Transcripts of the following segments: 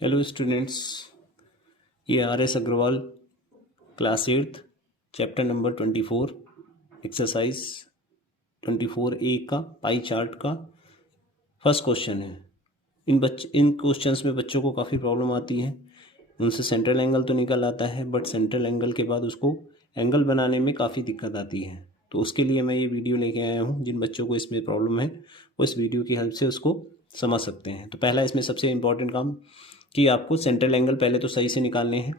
Hello students, ये R S Agrawal class 8th chapter number 24 exercise 24A का pie chart का first question है। इन क्वेश्चंस में बच्चों को काफ़ी प्रॉब्लम आती है। उनसे सेंट्रल एंगल तो निकल आता है, बट सेंट्रल एंगल के बाद उसको एंगल बनाने में काफ़ी दिक्कत आती है। तो उसके लिए मैं ये वीडियो लेके आया हूँ। जिन बच्चों को इसमें प्रॉब्लम है वो इस वीडियो की हेल्प से उसको समझ सकते हैं। तो पहला इसमें सबसे इम्पॉर्टेंट काम कि आपको सेंट्रल एंगल पहले तो सही से निकालने हैं।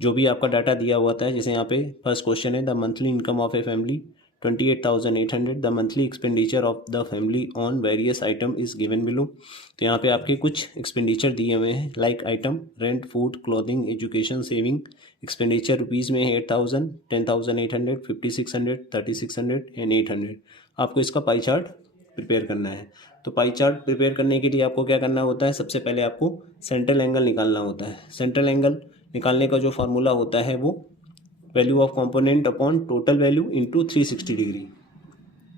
जो भी आपका डाटा दिया हुआ था, जैसे यहाँ पे फर्स्ट क्वेश्चन है, the monthly income of a family 28,800, the monthly expenditure of the family on various item is given below. तो यहाँ पे आपके कुछ एक्सपेंडिचर दिए हुए हैं, like item rent, food, clothing, education, saving. Expenditure rupees में है 8,000, 10,800, 5,600, 3,600 एंड 800। आपको इसका पाई चार्ट प्रिपेयर करना है। तो पाई चार्ट प्रिपेयर करने के लिए आपको क्या करना होता है, सबसे पहले आपको सेंट्रल एंगल निकालना होता है। सेंट्रल एंगल निकालने का जो फार्मूला होता है वो value of component upon total value into 360 degree.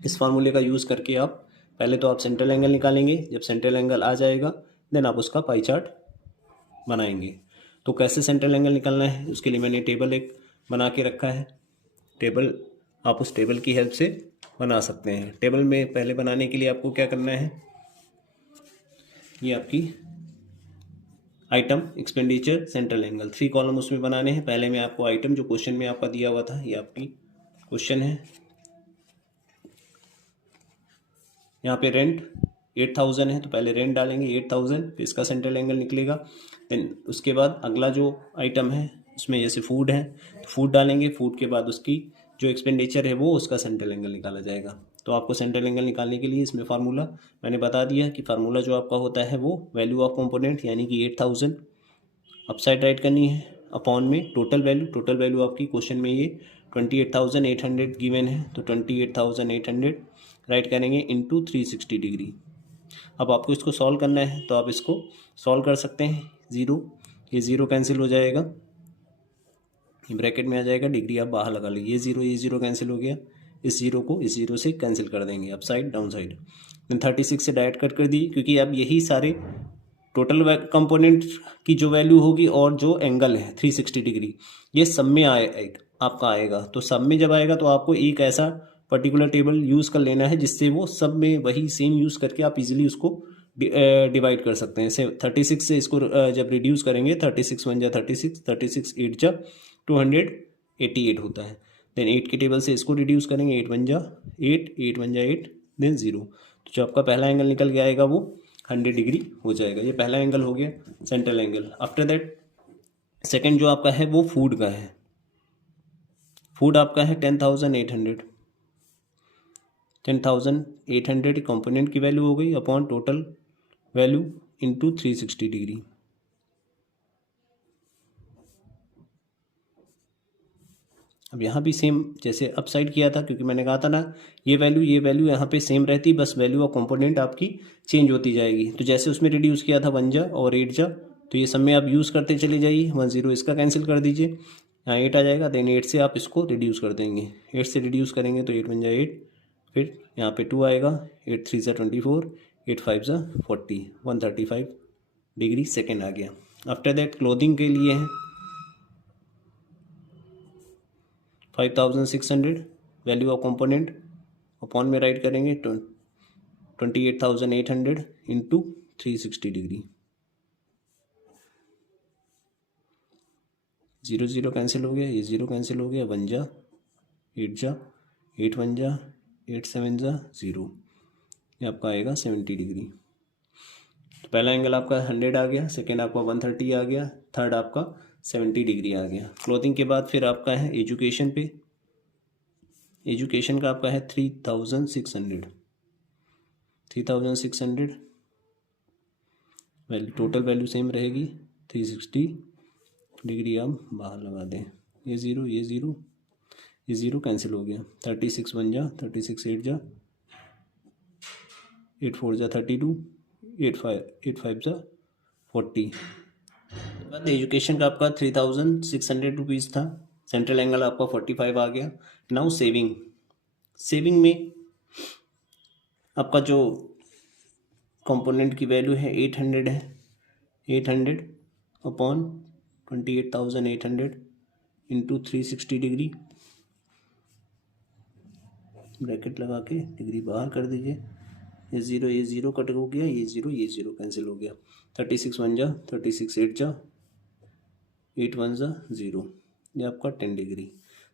इस फार्मूले का यूज़ करके आप पहले तो आप सेंट्रल एंगल निकालेंगे। जब सेंट्रल एंगल आ जाएगा देन आप उसका पाई चार्ट बनाएंगे। तो कैसे सेंट्रल एंगल निकालना है, उसके लिए मैंने टेबल एक बना के रखा है। टेबल आप उस टेबल की हेल्प से बना सकते हैं। टेबल में पहले बनाने के लिए आपको क्या करना है, ये आपकी item, expenditure, central angle, 3 column उसमें बनाने हैं। पहले में आपको आइटम जो क्वेश्चन में आपका दिया हुआ था, ये आपकी क्वेश्चन है। यहाँ पे रेंट 8,000 है तो पहले रेंट डालेंगे 8,000, फिर इसका सेंट्रल एंगल निकलेगा। देन उसके बाद अगला जो आइटम है उसमें जैसे फूड है तो फूड डालेंगे, फूड के बाद उसकी जो एक्सपेंडिचर है वो उसका सेंट्रल एंगल निकाला जाएगा। तो आपको सेंट्रल एंगल निकालने के लिए इसमें फार्मूला मैंने बता दिया कि फार्मूला जो आपका होता है वो वैल्यू ऑफ कंपोनेंट यानी कि 8,000 अपसाइड राइट करनी है, अपॉन में टोटल वैल्यू आपकी क्वेश्चन में ये 28,800 गिवन है तो 28,800 राइट करेंगे इंटू 360 डिग्री। अब आपको इसको सॉल्व करना है तो आप इसको सॉल्व कर सकते हैं। ये ज़ीरो कैंसिल हो जाएगा, ब्रैकेट में आ जाएगा, डिग्री आप बाहर लगा लीजिए। ये ज़ीरो कैंसिल हो गया, इस ज़ीरो को इस ज़ीरो से कैंसिल कर देंगे, up side down side. Then 36 से डायरेक्ट कट कर दी, क्योंकि अब यही सारे टोटल कंपोनेंट की जो वैल्यू होगी और जो एंगल है 360 डिग्री, ये सब में आपका आएगा। तो सब में जब आएगा तो आपको एक ऐसा पर्टिकुलर टेबल यूज़ कर लेना है जिससे वो सब में वही सेम यूज़ करके आप इजीली उसको डिवाइड कर सकते हैं। 36 से इसको जब रिड्यूस करेंगे 36 1 जा 36, 36 8 जा 288 होता है। देन 8 के टेबल से इसको रिड्यूस करेंगे, 8 1 जा 8, 8 1 जा 8, देन 0। तो जो आपका पहला एंगल निकल के आएगा वो 100 डिग्री हो जाएगा। ये पहला एंगल हो गया central angle. After that second जो आपका है वो फूड का है। फूड आपका है 10,800। 10,800 कंपोनेंट की वैल्यू हो गई upon total value into 360 degree. अब यहाँ भी सेम जैसे अप साइड किया था, क्योंकि मैंने कहा था ना ये वैल्यू यहाँ पे सेम रहती, बस वैल्यू ऑफ कंपोनेंट आपकी चेंज होती जाएगी। तो जैसे उसमें रिड्यूस किया था 1 जा और 8 जा, तो ये सब में आप यूज़ करते चले जाइए। 1 0 इसका कैंसिल कर दीजिए, यहाँ 8 आ जाएगा। देन 8 से आप इसको रिड्यूस कर देंगे, 8 से रिड्यूस करेंगे तो 8 1 जा 8, फिर यहाँ पे 2 आएगा, 8 3 जा 24, 8 5 जा 40, 135 डिग्री सेकेंड आ गया। आफ्टर दैट क्लोथिंग के लिए है 5,600 वैल्यू ऑफ कंपोनेंट, अपॉन में राइट करेंगे 28,800 इंटू 360 डिग्री। 0 0 कैंसिल हो गया, ये 0 कैंसिल हो गया, 1 जा 8 जा 8 1 जा 8 7 जा 0, ये आपका आएगा 70 डिग्री। तो पहला एंगल आपका 100 आ गया, सेकेंड आपका 130 आ गया, थर्ड आपका 70 डिग्री आ गया। क्लोथिंग के बाद फिर आपका है एजुकेशन पे। एजुकेशन का आपका है 3,600 वैल्यू, टोटल वैल्यू सेम रहेगी, 360 डिग्री आप बाहर लगा दें। ये ज़ीरो ये ज़ीरो कैंसिल हो गया, 36 1 जा 36 8 जा 8 4 जा 32, 8 5 जा 40। बाद एजुकेशन का आपका 3,600 रुपीज़ था, सेंट्रल एंगल आपका 45 आ गया। नाउ सेविंग में आपका जो कंपोनेंट की वैल्यू है 800 है, 800 अपॉन 28,800 इंटू 360 डिग्री, ब्रैकेट लगा के डिग्री बाहर कर दीजिए। ये ज़ीरो कट हो गया, ये ज़ीरो कैंसिल हो गया। 36 1 जा 36 8 जा 8 1 जा 0, ये आपका 10 डिग्री।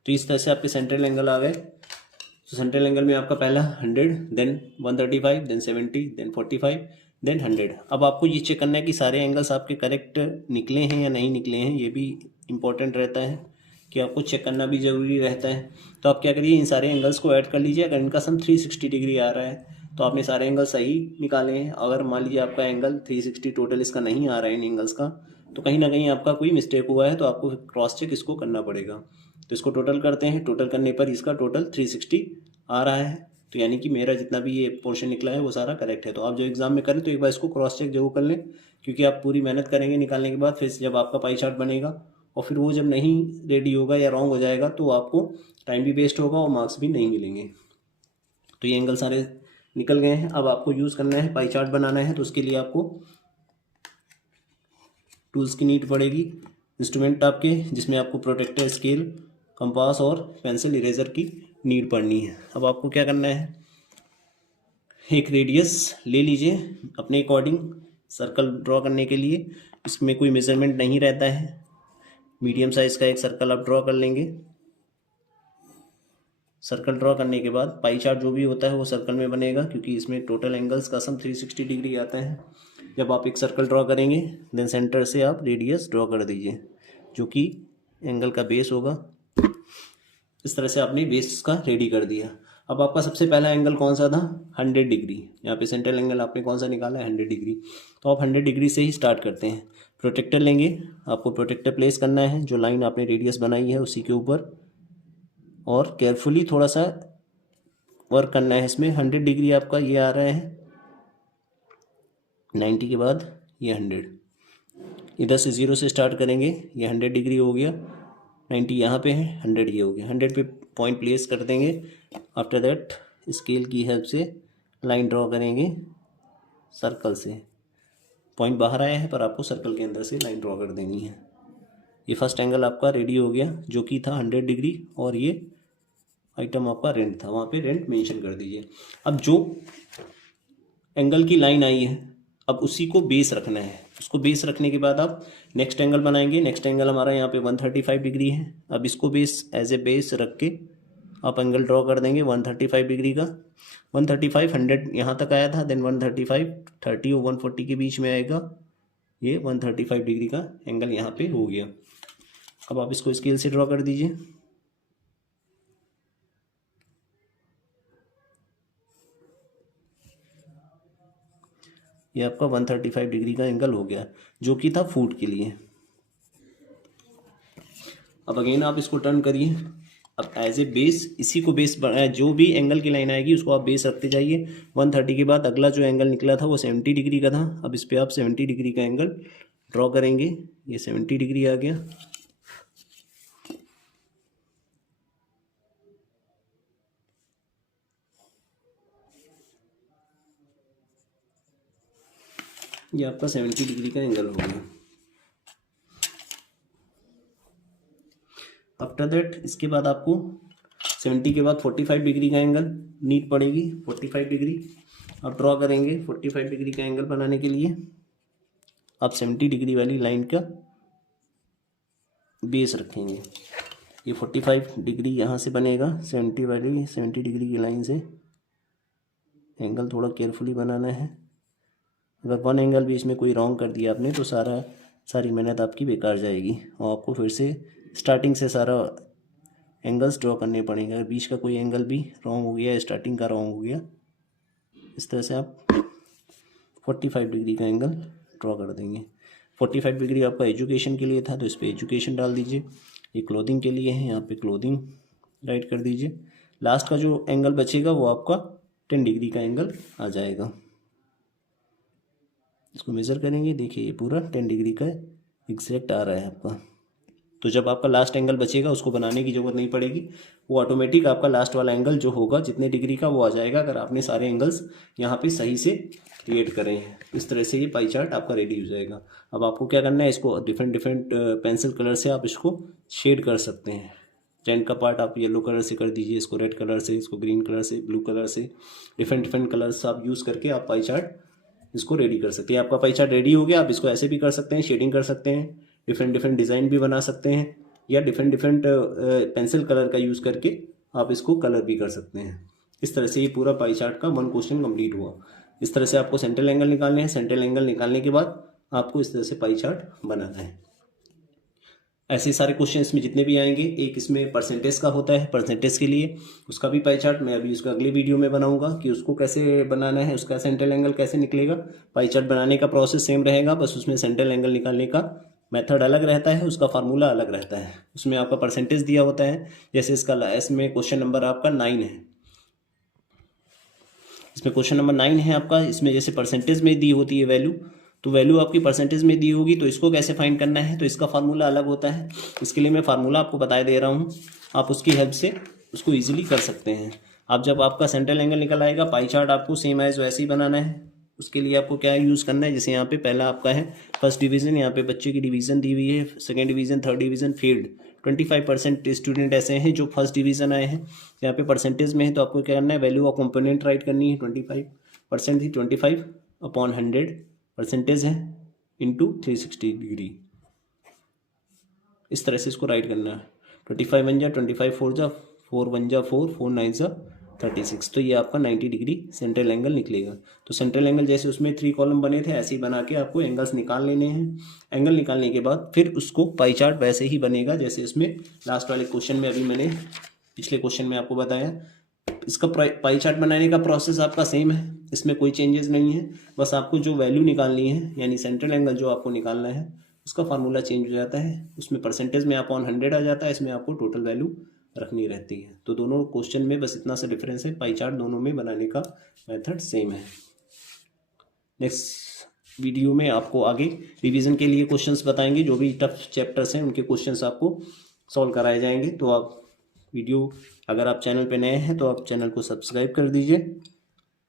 तो इस तरह से आपके सेंट्रल एंगल आ गए। तो सेंट्रल एंगल में आपका पहला 100, देन 135, देन 70, देन 45, देन 100। अब आपको ये चेक करना है कि सारे एंगल्स आपके करेक्ट निकले हैं या नहीं निकले हैं, ये भी इम्पोर्टेंट रहता है कि आपको चेक करना भी ज़रूरी रहता है। तो आप क्या करिए, इन सारे एंगल्स को ऐड कर लीजिए। अगर इनका सम 360 डिग्री आ रहा है तो आपने सारे एंगल सही निकाले हैं। अगर मान लीजिए आपका एंगल 360 टोटल इसका नहीं आ रहा है इन एंगल्स का, तो कहीं ना कहीं आपका कोई मिस्टेक हुआ है, तो आपको क्रॉस चेक इसको करना पड़ेगा। तो इसको टोटल करते हैं, टोटल करने पर इसका टोटल 360 आ रहा है, तो यानी कि मेरा जितना भी ये पोर्शन निकला है वो सारा करेक्ट है। तो आप जो एग्जाम में करें तो एक बार इसको क्रॉस चेक जरूर कर लें, क्योंकि आप पूरी मेहनत करेंगे निकालने के बाद, फिर जब आपका पाई चार्ट बनेगा और फिर वो जब नहीं रेडी होगा या रॉन्ग हो जाएगा तो आपको टाइम भी वेस्ट होगा और मार्क्स भी नहीं मिलेंगे। तो ये एंगल सारे निकल गए हैं। अब आपको यूज़ करना है, पाई चार्ट बनाना है, तो उसके लिए आपको टूल्स की नीड पड़ेगी, इंस्ट्रूमेंट आपके, जिसमें आपको प्रोटेक्टर, स्केल, कंपास और पेंसिल इरेजर की नीड पड़नी है। अब आपको क्या करना है, एक रेडियस ले लीजिए अपने अकॉर्डिंग सर्कल ड्रॉ करने के लिए। इसमें कोई मेजरमेंट नहीं रहता है, मीडियम साइज़ का एक सर्कल आप ड्रॉ कर लेंगे। सर्कल ड्रॉ करने के बाद पाई चार्ट जो भी होता है वो सर्कल में बनेगा, क्योंकि इसमें टोटल एंगल्स का सम 360 डिग्री आता है। जब आप एक सर्कल ड्रॉ करेंगे देन सेंटर से आप रेडियस ड्रॉ कर दीजिए, जो कि एंगल का बेस होगा। इस तरह से आपने बेस का रेडी कर दिया। अब आपका सबसे पहला एंगल कौन सा था, 100 डिग्री। यहाँ पे सेंट्रल एंगल आपने कौन सा निकाला है, 100 डिग्री। तो आप 100 डिग्री से ही स्टार्ट करते हैं। प्रोटेक्टर लेंगे, आपको प्रोटेक्टर प्लेस करना है जो लाइन आपने रेडियस बनाई है उसी के ऊपर, और केयरफुली थोड़ा सा वर्क करना है इसमें। 100 डिग्री आपका ये आ रहा है, 90 के बाद ये 100, इधर से 0 से स्टार्ट करेंगे, ये 100 डिग्री हो गया, 90 यहाँ पे है, 100 ये हो गया। 100 पे पॉइंट प्लेस कर देंगे। आफ्टर दैट स्केल की हेल्प से लाइन ड्रॉ करेंगे सर्कल से। पॉइंट बाहर आया है पर आपको सर्कल के अंदर से लाइन ड्रॉ कर देनी है। ये फर्स्ट एंगल आपका रेडी हो गया, जो कि था 100 डिग्री, और ये आइटम आपका रेंट था, वहाँ पे रेंट मेंशन कर दीजिए। अब जो एंगल की लाइन आई है, अब उसी को बेस रखना है। उसको बेस रखने के बाद आप नेक्स्ट एंगल बनाएंगे। नेक्स्ट एंगल हमारा यहाँ पे 135 डिग्री है। अब इसको बेस एज ए बेस रख के आप एंगल ड्रॉ कर देंगे 135 डिग्री का। 135 100 यहाँ तक आया था, देन 135 30 और 140 के बीच में आएगा। ये 135 डिग्री का एंगल यहाँ पे हो गया। अब आप इसको स्केल से ड्रॉ कर दीजिए। ये आपका 135 डिग्री का एंगल हो गया, जो कि था फुट के लिए। अब अगेन आप इसको टर्न करिए। अब एज ए बेस, इसी को बेस, जो भी एंगल की लाइन आएगी उसको आप बेस रखते जाइए। 130 के बाद अगला जो एंगल निकला था वो 70 डिग्री का था। अब इस पर आप 70 डिग्री का एंगल ड्रॉ करेंगे। ये 70 डिग्री आ गया। ये आपका 70 डिग्री का एंगल हो गया। आफ्टर दैट इसके बाद आपको 70 के बाद 45 डिग्री का एंगल नीड पड़ेगी। 45 डिग्री आप ड्रॉ करेंगे। 45 डिग्री का एंगल बनाने के लिए आप 70 डिग्री वाली लाइन का बेस रखेंगे। ये 45 डिग्री यहाँ से बनेगा 70 डिग्री की लाइन से। एंगल थोड़ा केयरफुली बनाना है। अगर वन एंगल भी इसमें कोई रॉन्ग कर दिया आपने तो सारी मेहनत आपकी बेकार जाएगी, और आपको फिर से स्टार्टिंग से सारा एंगल्स ड्रॉ करने पड़ेंगे। अगर बीच का कोई एंगल भी रॉन्ग हो गया, स्टार्टिंग का रॉन्ग हो गया, इस तरह से आप 45 डिग्री का एंगल ड्रॉ कर देंगे। 45 डिग्री आपका एजुकेशन के लिए था तो इस पर एजुकेशन डाल दीजिए। ये क्लोथिंग के लिए है, यहाँ पे क्लोथिंग राइट कर दीजिए। लास्ट का जो एंगल बचेगा वो आपका 10 डिग्री का एंगल आ जाएगा। इसको मेज़र करेंगे, देखिए ये पूरा 10 डिग्री का एग्जैक्ट आ रहा है आपका। तो जब आपका लास्ट एंगल बचेगा उसको बनाने की ज़रूरत नहीं पड़ेगी, वो ऑटोमेटिक आपका लास्ट वाला एंगल जो होगा जितने डिग्री का वो आ जाएगा, अगर आपने सारे एंगल्स यहाँ पे सही से क्रिएट करें हैं। इस तरह से ये पाई चार्ट आपका रेडी हो जाएगा। अब आपको क्या करना है, इसको डिफरेंट डिफरेंट पेंसिल कलर से आप इसको शेड कर सकते हैं। टेंट का पार्ट आप येलो कलर से कर दीजिए, इसको रेड कलर से, इसको ग्रीन कलर से, ब्लू कलर से, डिफरेंट डिफरेंट कलर्स आप यूज़ करके आप पाई चार्ट इसको रेडी कर सकते हैं। आपका पाई चार्ट रेडी हो गया। आप इसको ऐसे भी कर सकते हैं, शेडिंग कर सकते हैं, डिफरेंट डिफरेंट डिज़ाइन भी बना सकते हैं, या डिफरेंट डिफरेंट पेंसिल कलर का यूज़ करके आप इसको कलर भी कर सकते हैं। इस तरह से ये पूरा पाई चार्ट का 1 क्वेश्चन कंप्लीट हुआ। इस तरह से आपको सेंट्रल एंगल निकालने हैं। सेंट्रल एंगल निकालने के बाद आपको इस तरह से पाई चार्ट बनाना है। ऐसे सारे क्वेश्चन इसमें जितने भी आएंगे, एक इसमें परसेंटेज का होता है, परसेंटेज के लिए उसका भी पाई चार्ट मैं अभी उसका अगले वीडियो में बनाऊंगा कि उसको कैसे बनाना है, उसका सेंट्रल एंगल कैसे निकलेगा। पाई चार्ट बनाने का प्रोसेस सेम रहेगा, बस उसमें सेंट्रल एंगल निकालने का मेथड अलग रहता है, उसका फार्मूला अलग रहता है। उसमें आपका परसेंटेज दिया होता है, जैसे इसमें क्वेश्चन नंबर आपका 9 है, इसमें क्वेश्चन नंबर 9 है आपका। इसमें जैसे परसेंटेज में दी होती है वैल्यू, तो वैल्यू आपकी परसेंटेज में दी होगी, तो इसको कैसे फाइंड करना है, तो इसका फार्मूला अलग होता है। इसके लिए मैं फार्मूला आपको बता दे रहा हूँ, आप उसकी हेल्प से उसको ईजिली कर सकते हैं। आप जब आपका सेंट्रल एंगल निकल आएगा, पाई चार्ट आपको सेम एज वैसे ही बनाना है। उसके लिए आपको क्या यूज़ करना है, जैसे यहाँ पे पहला आपका है फर्स्ट डिवीज़न, यहाँ पे बच्चे की डिवीज़न दी हुई है, second division, third division, failed. 25% student ऐसे हैं जो फर्स्ट डिवीज़न आए हैं, यहाँ पे परसेंटेज में है, तो आपको क्या करना है, वैल्यू ऑफ कंपोनेंट राइट करनी है। 25% थी, 25/100 परसेंटेज है, इंटू 360 डिग्री। इस तरह से इसको राइट करना है। 25 1 जा 25 4 जा 4 1 जा 4 4 9 जा 36, तो ये आपका 90 डिग्री सेंट्रल एंगल निकलेगा। तो सेंट्रल एंगल जैसे उसमें 3 कॉलम बने थे, ऐसे ही बना के आपको एंगल्स निकाल लेने हैं। एंगल निकालने के बाद फिर उसको पाई चार्ट वैसे ही बनेगा जैसे इसमें लास्ट वाले क्वेश्चन में, अभी मैंने पिछले क्वेश्चन में आपको बताया। इसका पाई चार्ट बनाने का प्रोसेस आपका सेम है, इसमें कोई चेंजेस नहीं है। बस आपको जो वैल्यू निकालनी है, यानी सेंट्रल एंगल जो आपको निकालना है, उसका फार्मूला चेंज हो जाता है। उसमें परसेंटेज में अपॉन 100 आ जाता है, इसमें आपको टोटल वैल्यू रखनी रहती है। तो दोनों क्वेश्चन में बस इतना सा डिफरेंस है, पाई चार्ट दोनों में बनाने का मेथड सेम है। नेक्स्ट वीडियो में आपको आगे रिवीजन के लिए क्वेश्चंस बताएंगे, जो भी टफ चैप्टर्स हैं उनके क्वेश्चंस आपको सॉल्व कराए जाएंगे। तो आप वीडियो, अगर आप चैनल पे नए हैं तो आप चैनल को सब्सक्राइब कर दीजिए।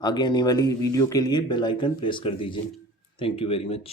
आगे आने वाली वीडियो के लिए बेल आइकन प्रेस कर दीजिए। Thank you very much.